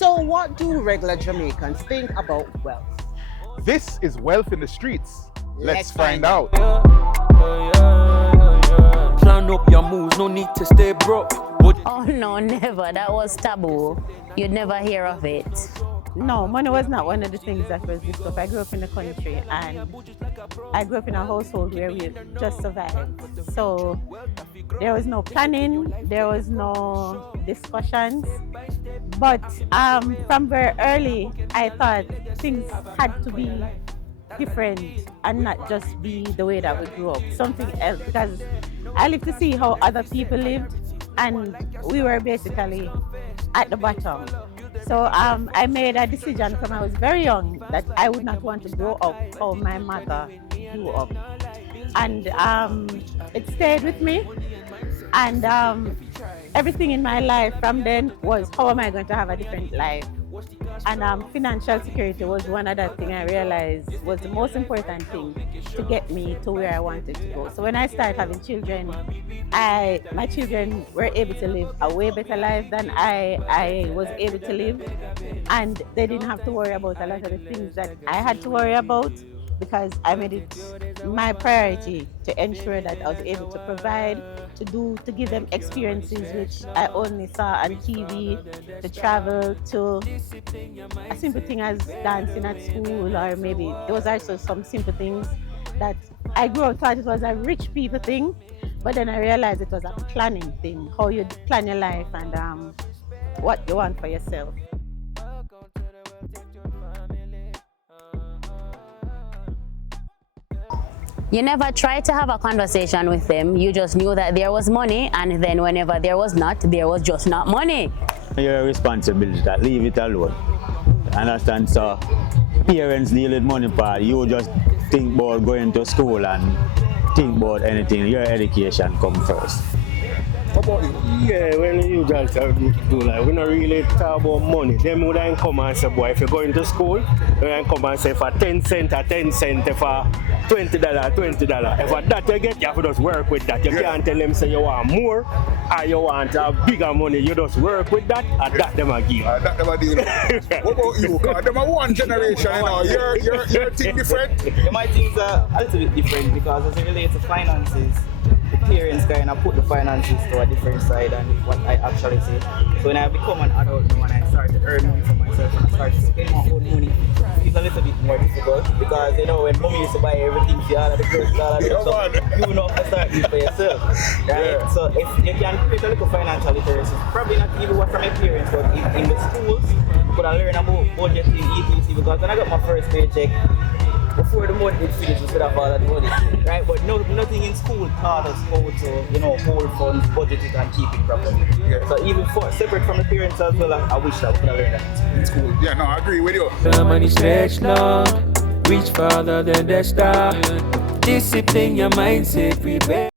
So what do regular Jamaicans think about wealth? This is Wealth in the Streets. Let's Let's find find out. Plan up your moves, no need to stay broke. But Oh no, never. That was taboo. You'd never hear of it. No, money was not one of the things that was discussed. I grew up in the country and I grew up in a household where we just survived. So there was no planning, there was no discussions. But from very early, I thought things had to be different and not just be the way that we grew up. Something else, because I lived to see how other people lived and we were basically at the bottom. So I made a decision from I was very young that I would not want to grow up how my mother grew up. And it stayed with me. And everything in my life from then was how am I going to have a different life? And financial security was one other thing I realized was the most important thing to get me to where I wanted to go. So when I started having children, my children were able to live a way better life than I was able to live. And they didn't have to worry about a lot of the things that I had to worry about because I made it my priority to ensure that I was able to provide, to give them experiences which I only saw on TV, to travel, to a simple thing as dancing at school, or maybe there was also some simple things that I grew up thought it was a rich people thing, but then I realized it was a planning thing, how you plan your life and what you want for yourself. You never tried to have a conversation with them. You just knew that there was money, and then whenever there was not, there was just not money. Your responsibility, that leave it alone. Understand? So parents deal with money part. You just think about going to school and think about anything. Your education come first. How about you? Yeah, when you guys do like, we don't really talk about money. Them would then come and say, boy, if you're going to school, they then come and say for 10 cents or 10 cents, for $20, $20. If for that you get, you have to just work with that. You can't tell them say you want more or you want a bigger money. You just work with that and that them a give. That them a deal. What about you? Because them are one generation, you know. Your thing different. Yeah, my things are a little bit different because as it relates to finances, the parents kind of put the finances to a different side than what I actually say. So when I become an adult now and I start to earn money for myself and I start to spend my own money, it's a little bit more difficult because you know when mommy used to buy everything for all of the girls, all of the stuff, you know to start this for yourself, right? Yeah. So if you can create a little financial literacy, probably not even what from your parents, but in the schools, you could learn about budgeting, ETC, because when I got my first paycheck, before the month would finish, we should have all that money, right? But nothing in school taught us how to, hold funds, budget it, and keep it properly. Yeah. So even separate from the parents as well, I wish that we could have learned that in school. Yeah, no, I agree with you. the money stretch long, reach farther than the star. Discipline your mindset, prepare.